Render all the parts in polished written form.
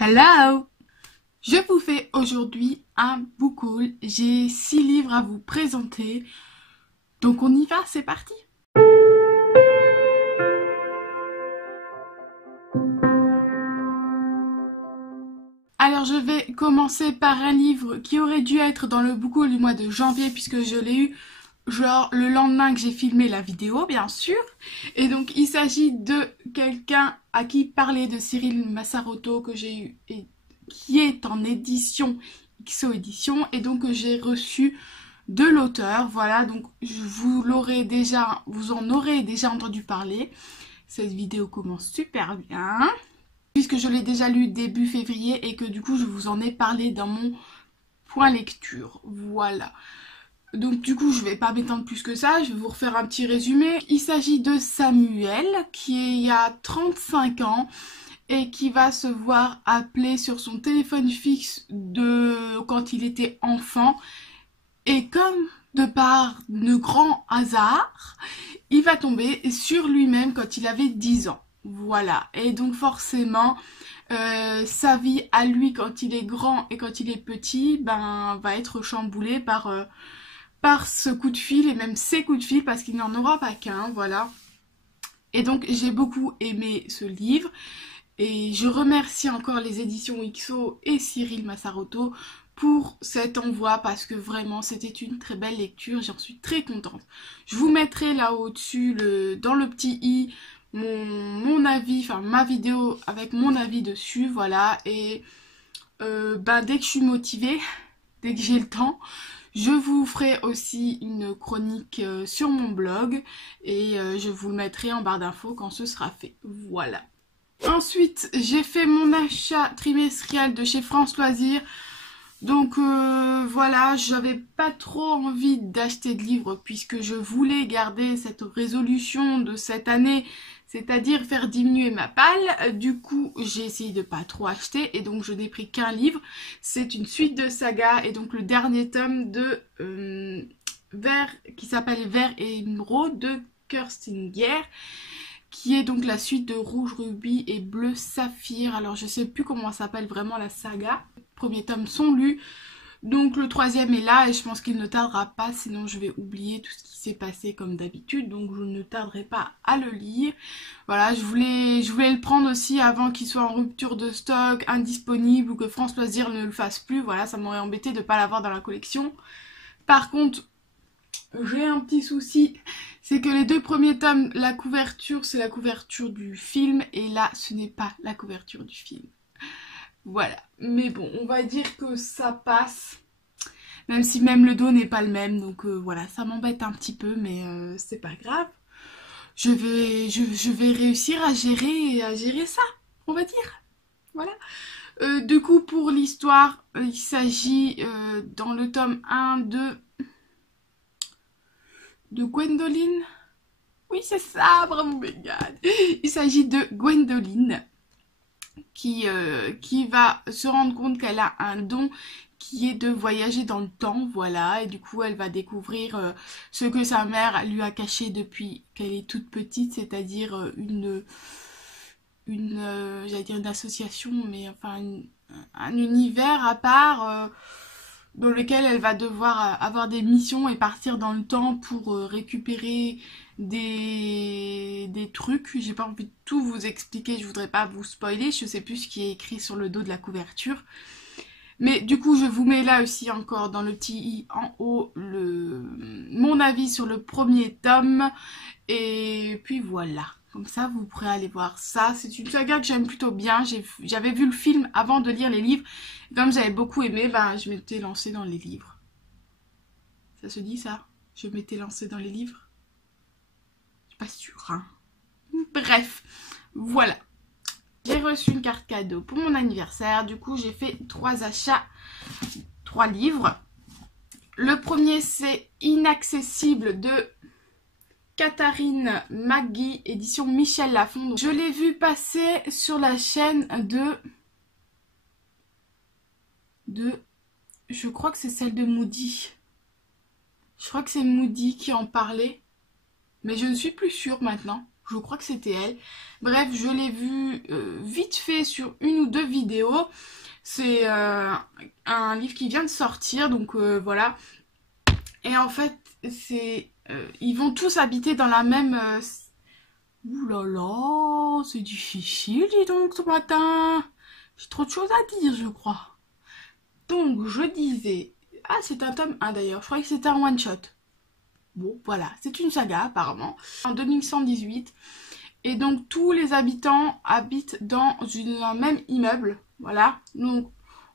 Hello! Je vous fais aujourd'hui un book haul. J'ai 6 livres à vous présenter. Donc on y va, c'est parti! Alors je vais commencer par un livre qui aurait dû être dans le book haul du mois de janvier puisque je l'ai eu genre le lendemain que j'ai filmé la vidéo, bien sûr. Et donc il s'agit de quelqu'un à qui parler de Cyril Massaroto que j'ai eu et qui est en édition XO édition et donc que j'ai reçu de l'auteur. Voilà, donc vous en aurez déjà entendu parler. Cette vidéo commence super bien puisque je l'ai déjà lu début février et que du coup je vous en ai parlé dans mon point lecture. Voilà. Donc du coup je vais pas m'étendre plus que ça, je vais vous refaire un petit résumé. Il s'agit de Samuel qui a 35 ans et qui va se voir appeler sur son téléphone fixe de quand il était enfant. Et comme de par de grands hasards, il va tomber sur lui-même quand il avait 10 ans. Voilà. Et donc forcément, sa vie à lui quand il est grand et quand il est petit, ben va être chamboulée par ce coup de fil et même ces coups de fil parce qu'il n'en aura pas qu'un, voilà. Et donc j'ai beaucoup aimé ce livre et je remercie encore les éditions XO et Cyril Massaroto pour cet envoi parce que vraiment c'était une très belle lecture, j'en suis très contente. Je vous mettrai là au-dessus dans le petit i mon avis, enfin ma vidéo avec mon avis dessus, voilà. Et dès que je suis motivée, dès que j'ai le temps, je vous ferai aussi une chronique sur mon blog et je vous le mettrai en barre d'infos quand ce sera fait. Voilà. Ensuite, j'ai fait mon achat trimestriel de chez France Loisirs. Donc voilà, j'avais pas trop envie d'acheter de livres puisque je voulais garder cette résolution de cette année, c'est-à-dire faire diminuer ma palle. Du coup, j'ai essayé de pas trop acheter et donc je n'ai pris qu'un livre. C'est une suite de saga et donc le dernier tome de Vert qui s'appelle Vert et Émeraude de Kirstinger, qui est donc la suite de Rouge Rubis et Bleu Saphir. Alors je sais plus comment s'appelle vraiment la saga. Les premiers tomes sont lus, donc le troisième est là et je pense qu'il ne tardera pas, sinon je vais oublier tout ce qui s'est passé comme d'habitude, donc je ne tarderai pas à le lire. Voilà, je voulais le prendre aussi avant qu'il soit en rupture de stock, indisponible ou que France Loisirs ne le fasse plus. Voilà, ça m'aurait embêté de ne pas l'avoir dans la collection. Par contre, j'ai un petit souci, c'est que les deux premiers tomes, la couverture, c'est la couverture du film, et là, ce n'est pas la couverture du film. Voilà. Mais bon, on va dire que ça passe, même si même le dos n'est pas le même, donc voilà, ça m'embête un petit peu, mais c'est pas grave. Je vais réussir à gérer ça, on va dire. Voilà. Du coup, pour l'histoire, il s'agit dans le tome 1 de Gwendoline. Oui, c'est ça, bravo Mégane. Il s'agit de Gwendoline qui va se rendre compte qu'elle a un don qui est de voyager dans le temps, voilà, et du coup elle va découvrir ce que sa mère lui a caché depuis qu'elle est toute petite, c'est-à-dire j'allais dire une association, mais enfin un univers à part dans lequel elle va devoir avoir des missions et partir dans le temps pour récupérer des trucs. J'ai pas envie de tout vous expliquer, je voudrais pas vous spoiler, je sais plus ce qui est écrit sur le dos de la couverture. Mais du coup, je vous mets là aussi encore dans le petit i en haut mon avis sur le premier tome. Et puis voilà. Comme ça, vous pourrez aller voir ça. C'est une saga que j'aime plutôt bien. J'avais vu le film avant de lire les livres. Comme j'avais beaucoup aimé, je m'étais lancée dans les livres. Ça se dit ça? Je m'étais lancée dans les livres? Je suis pas sûre, hein. Bref, voilà. J'ai reçu une carte cadeau pour mon anniversaire. Du coup, j'ai fait 3 achats, 3 livres. Le premier, c'est Inaccessible de Catherine Maggie, édition Michel Lafon. Je l'ai vu passer sur la chaîne je crois que c'est celle de Moody. Je crois que c'est Moody qui en parlait. Mais je ne suis plus sûre maintenant. Je crois que c'était elle. Bref, je l'ai vu vite fait sur une ou deux vidéos. C'est un livre qui vient de sortir, donc voilà. Et en fait, ils vont tous habiter dans la même... Ouh là là, c'est difficile, dis donc, ce matin. J'ai trop de choses à dire, je crois. Donc, je disais... Ah, c'est un tome 1 d'ailleurs. Je croyais que c'était un one-shot. Bon, voilà. C'est une saga, apparemment. En 2118. Et donc, tous les habitants habitent dans un même immeuble. Voilà. Donc,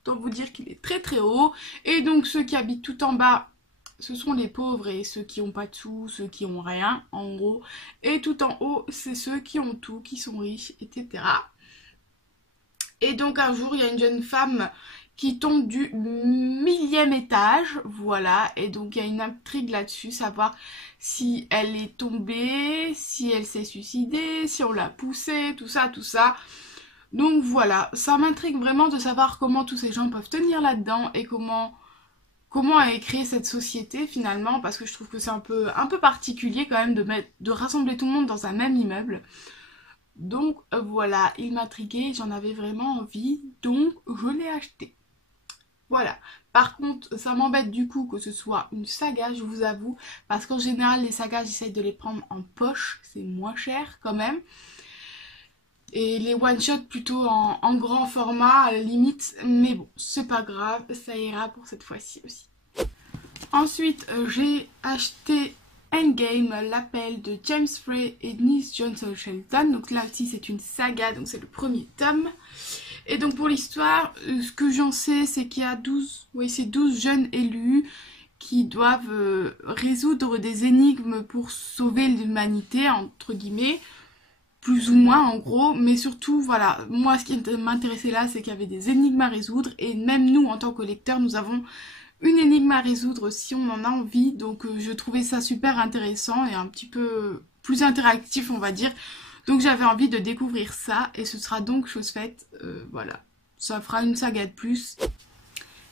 autant vous dire qu'il est très très haut. Et donc, ceux qui habitent tout en bas, ce sont les pauvres et ceux qui n'ont pas de sous, ceux qui n'ont rien, en gros. Et tout en haut, c'est ceux qui ont tout, qui sont riches, etc. Et donc, un jour, il y a une jeune femme qui tombe du 1000e étage, voilà, et donc il y a une intrigue là-dessus, savoir si elle est tombée, si elle s'est suicidée, si on l'a poussée, tout ça, tout ça. Donc voilà, ça m'intrigue vraiment de savoir comment tous ces gens peuvent tenir là-dedans et comment est créée cette société finalement, parce que je trouve que c'est un peu particulier quand même de rassembler tout le monde dans un même immeuble. Donc voilà, il m'intriguait, j'en avais vraiment envie, donc je l'ai acheté. Voilà. Par contre, ça m'embête du coup que ce soit une saga, je vous avoue, parce qu'en général, les sagas, j'essaye de les prendre en poche, c'est moins cher quand même. Et les one-shots plutôt en grand format, à la limite, mais bon, c'est pas grave, ça ira pour cette fois-ci aussi. Ensuite, j'ai acheté Endgame, l'appel de James Frey et Denise Johnson Shelton. Donc là aussi, c'est une saga, donc c'est le premier tome. Et donc pour l'histoire, ce que j'en sais, c'est qu'il y a 12 jeunes élus qui doivent résoudre des énigmes pour sauver l'humanité, entre guillemets, plus ou moins en gros, mais surtout, voilà, moi ce qui m'intéressait là, c'est qu'il y avait des énigmes à résoudre, et même nous, en tant que lecteurs, nous avons une énigme à résoudre si on en a envie, donc je trouvais ça super intéressant et un petit peu plus interactif, on va dire. Donc j'avais envie de découvrir ça et ce sera donc chose faite, voilà, ça fera une saga de plus.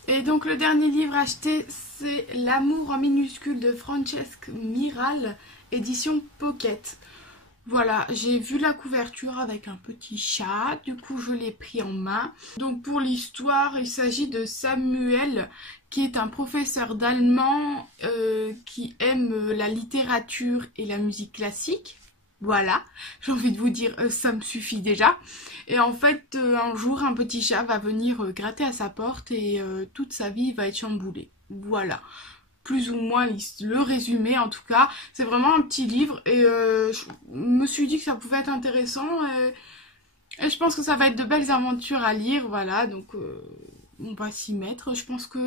Et donc le dernier livre acheté, c'est L'amour en minuscule de Francesca Miral, édition Pocket. Voilà, j'ai vu la couverture avec un petit chat, du coup je l'ai pris en main. Donc pour l'histoire, il s'agit de Samuel, qui est un professeur d'allemand qui aime la littérature et la musique classique. Voilà, j'ai envie de vous dire, ça me suffit déjà. Et en fait, un jour, un petit chat va venir gratter à sa porte et toute sa vie va être chamboulée. Voilà, plus ou moins le résumé en tout cas. C'est vraiment un petit livre et je me suis dit que ça pouvait être intéressant. Et je pense que ça va être de belles aventures à lire, voilà. Donc on va s'y mettre. Je pense que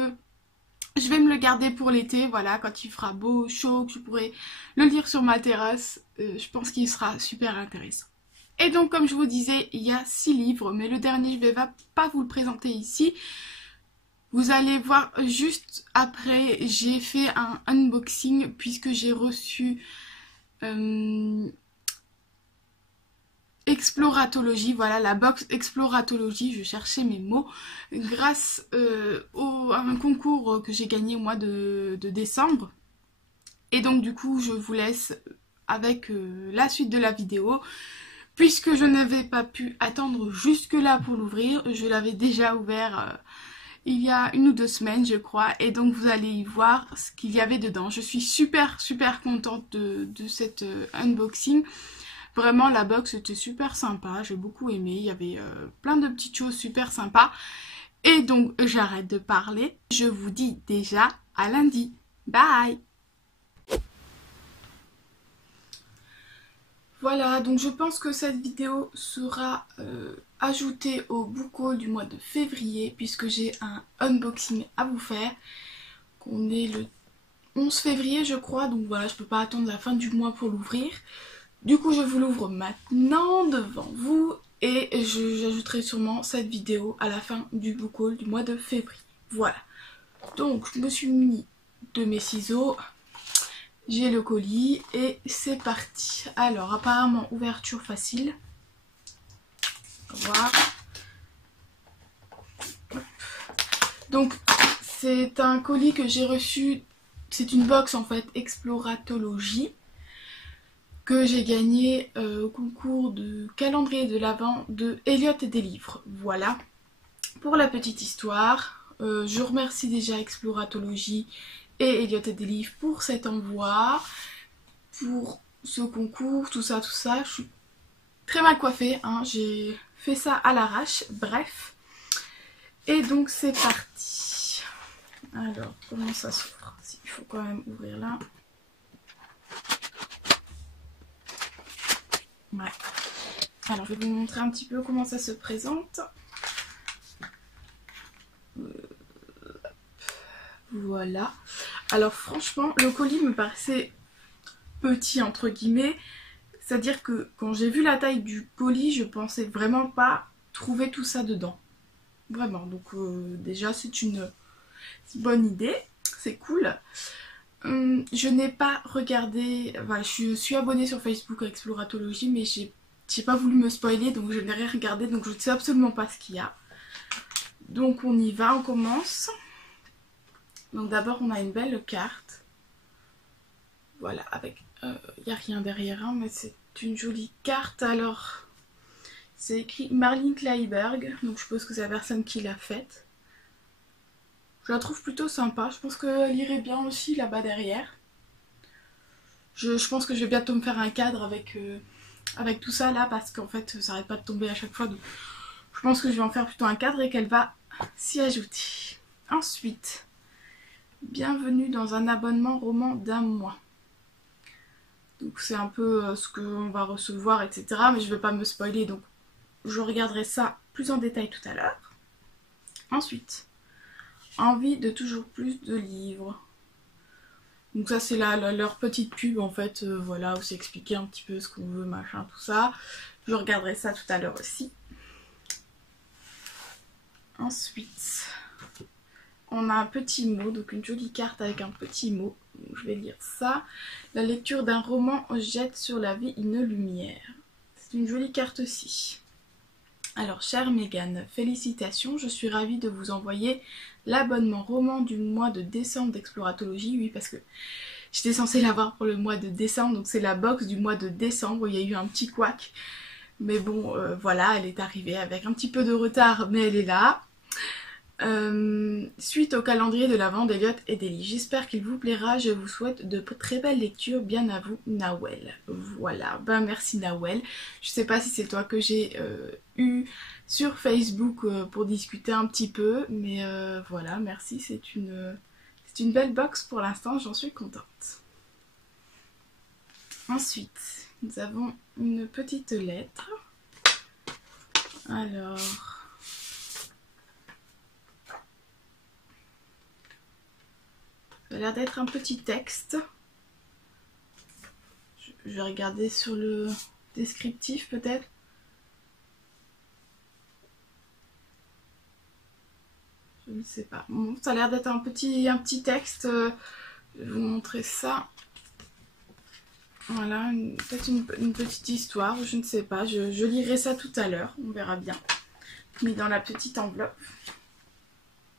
je vais me le garder pour l'été, voilà, quand il fera beau, chaud, que je pourrai le lire sur ma terrasse. Je pense qu'il sera super intéressant. Et donc, comme je vous disais, il y a 6 livres, mais le dernier, je ne vais pas vous le présenter ici. Vous allez voir juste après, j'ai fait un unboxing puisque j'ai reçu Exploratologie, voilà, la box Exploratologie, je cherchais mes mots, grâce à un concours que j'ai gagné au mois de décembre. Et donc du coup, je vous laisse avec la suite de la vidéo. Puisque je n'avais pas pu attendre jusque là pour l'ouvrir, je l'avais déjà ouvert il y a 1 ou 2 semaines je crois, et donc vous allez y voir ce qu'il y avait dedans. Je suis super contente de cet unboxing. Vraiment, la box était super sympa, j'ai beaucoup aimé, il y avait plein de petites choses super sympas. Et donc, j'arrête de parler, je vous dis déjà à lundi. Bye! Voilà, donc je pense que cette vidéo sera ajoutée au book haul du mois de février, puisque j'ai un unboxing à vous faire. On est le 11 février je crois, donc voilà, je peux pas attendre la fin du mois pour l'ouvrir. Du coup, je vous l'ouvre maintenant devant vous et j'ajouterai sûrement cette vidéo à la fin du book haul du mois de février. Voilà. Donc, je me suis muni de mes ciseaux, j'ai le colis et c'est parti. Alors, apparemment, ouverture facile. On va voir. Donc, c'est un colis que j'ai reçu, c'est une box en fait, Exploratologie, que j'ai gagné au concours de calendrier de l'Avent de Elliot et des livres. Voilà pour la petite histoire. Je remercie déjà Exploratologie et Elliot et des livres pour cet envoi, pour ce concours, tout ça. Je suis très mal coiffée, hein. J'ai fait ça à l'arrache, bref. Et donc c'est parti. Alors, comment ça s'ouvre? Il faut quand même ouvrir là. Ouais. Alors, je vais vous montrer un petit peu comment ça se présente. Voilà. Alors, franchement, le colis me paraissait petit, entre guillemets. C'est-à-dire que quand j'ai vu la taille du colis, je pensais vraiment pas trouver tout ça dedans. Vraiment. Donc, déjà, c'est une bonne idée. C'est cool. Je n'ai pas regardé, enfin, je suis abonnée sur Facebook à Exploratologie, mais j'ai pas voulu me spoiler, donc je n'ai rien regardé, donc je ne sais absolument pas ce qu'il y a. Donc on y va, on commence. Donc d'abord on a une belle carte. Voilà, avec, il n'y a rien derrière, hein, mais c'est une jolie carte. Alors, c'est écrit Marlene Kleiberg, donc je suppose que c'est la personne qui l'a faite. Je la trouve plutôt sympa, je pense qu'elle irait bien aussi là-bas derrière. Je pense que je vais bientôt me faire un cadre avec tout ça là, parce qu'en fait ça arrête pas de tomber à chaque fois. Donc je pense que je vais en faire plutôt un cadre et qu'elle va s'y ajouter. Ensuite, bienvenue dans un abonnement roman d'1 mois. Donc c'est un peu ce qu'on va recevoir, etc. Mais je vais pas me spoiler, donc je regarderai ça plus en détail tout à l'heure. Ensuite, envie de toujours plus de livres. Donc ça c'est leur petite pub en fait, voilà, où c'est expliqué un petit peu ce qu'on veut, machin, tout ça. Je regarderai ça tout à l'heure aussi. Ensuite, on a un petit mot, donc une jolie carte avec un petit mot. Donc, je vais lire ça. La lecture d'un roman jette sur la vie une lumière. C'est une jolie carte aussi. Alors, chère Mégane, félicitations, je suis ravie de vous envoyer l'abonnement roman du mois de décembre d'Exploratologie. Oui, parce que j'étais censée l'avoir pour le mois de décembre, donc c'est la box du mois de décembre. Il y a eu un petit couac, mais bon, voilà, elle est arrivée avec un petit peu de retard, mais elle est là. Suite au calendrier de l'Avent d'Elliot et d'Ellie, j'espère qu'il vous plaira, je vous souhaite de très belles lectures, bien à vous, Nawel. Voilà, ben merci Nawel. Je sais pas si c'est toi que j'ai eu sur Facebook pour discuter un petit peu, mais voilà, merci, c'est une belle box pour l'instant, j'en suis contente. Ensuite, nous avons une petite lettre. Alors... ça a l'air d'être un petit texte. Je vais regarder sur le descriptif peut-être. Je ne sais pas. Bon, ça a l'air d'être un petit texte. Je vais vous montrer ça. Voilà, peut-être une petite histoire, je ne sais pas. Je lirai ça tout à l'heure, on verra bien. Mis dans la petite enveloppe.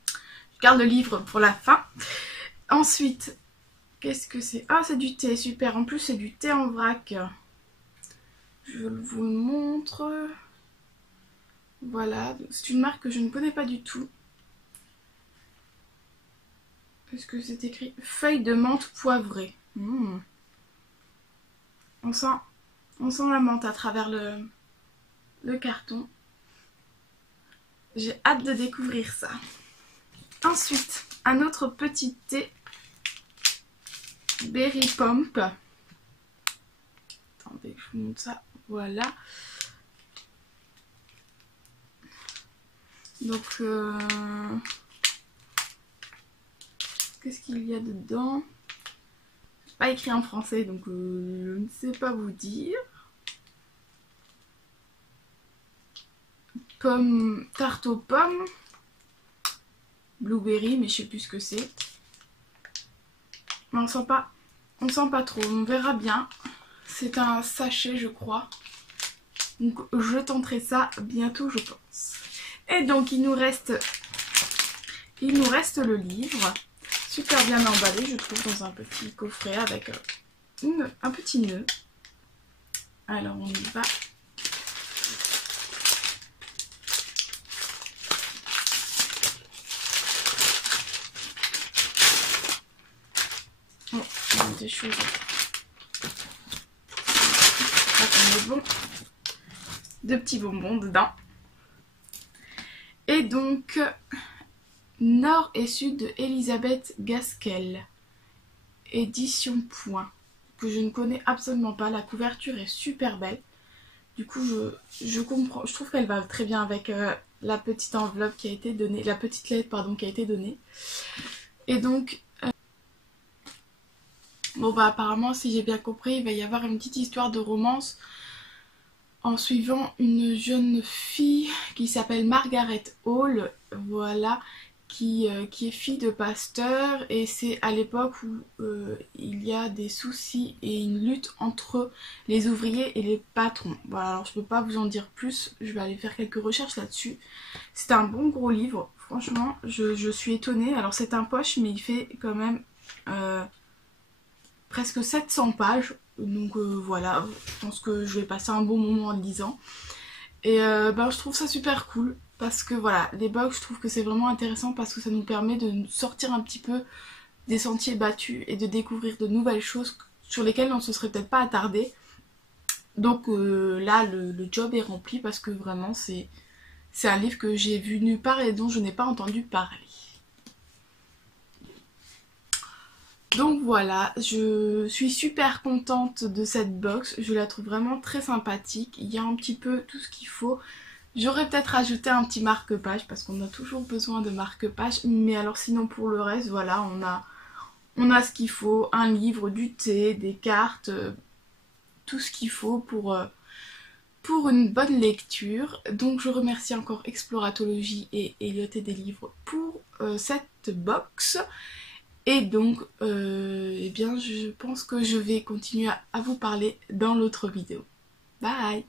Je garde le livre pour la fin. Ensuite, qu'est-ce que c'est? Ah, c'est du thé, super. En plus, c'est du thé en vrac. Je vous le montre. Voilà, c'est une marque que je ne connais pas du tout. Est-ce que c'est écrit feuille de menthe poivrée? On sent la menthe à travers le carton. J'ai hâte de découvrir ça. Ensuite, un autre petit thé. Berry Pump. Attendez, je vous montre ça. Voilà. Donc, qu'est-ce qu'il y a dedans? C'est pas écrit en français, donc je ne sais pas vous dire. Pomme, tarte aux pommes. Blueberry, mais je sais plus ce que c'est. On sent pas trop, on verra bien. C'est un sachet je crois. Donc je tenterai ça bientôt je pense. Et donc il nous reste le livre. Super bien emballé je trouve dans un petit coffret avec un petit nœud. Alors on y va. Oh, il y a des choses. Ça, on est bon. Deux petits bonbons dedans. Et donc, Nord et Sud de Elisabeth Gaskell. Édition Point. Que je ne connais absolument pas. La couverture est super belle. Du coup, je comprends. Je trouve qu'elle va très bien avec la petite enveloppe qui a été donnée. La petite lettre, pardon, qui a été donnée. Et donc... bon bah apparemment, si j'ai bien compris, il va y avoir une petite histoire de romance en suivant une jeune fille qui s'appelle Margaret Hall, voilà, qui est fille de pasteur, et c'est à l'époque où il y a des soucis et une lutte entre les ouvriers et les patrons. Voilà, alors je peux pas vous en dire plus, je vais aller faire quelques recherches là-dessus. C'est un bon gros livre, franchement, je suis étonnée. Alors c'est un poche, mais il fait quand même... presque 700 pages, donc voilà, je pense que je vais passer un bon moment en le lisant. Et je trouve ça super cool, parce que voilà, les box, je trouve que c'est vraiment intéressant parce que ça nous permet de nous sortir un petit peu des sentiers battus et de découvrir de nouvelles choses sur lesquelles on ne se serait peut-être pas attardé. Donc là, le job est rempli parce que vraiment, c'est un livre que j'ai vu nulle part et dont je n'ai pas entendu parler. Donc voilà, je suis super contente de cette box, je la trouve vraiment très sympathique, il y a un petit peu tout ce qu'il faut. J'aurais peut-être ajouté un petit marque-page parce qu'on a toujours besoin de marque-page, mais alors sinon pour le reste, voilà, on a ce qu'il faut, un livre, du thé, des cartes, tout ce qu'il faut pour une bonne lecture. Donc je remercie encore Exploratologie et Elliot et des livres pour cette box. Et donc, eh bien, je pense que je vais continuer à vous parler dans l'autre vidéo. Bye!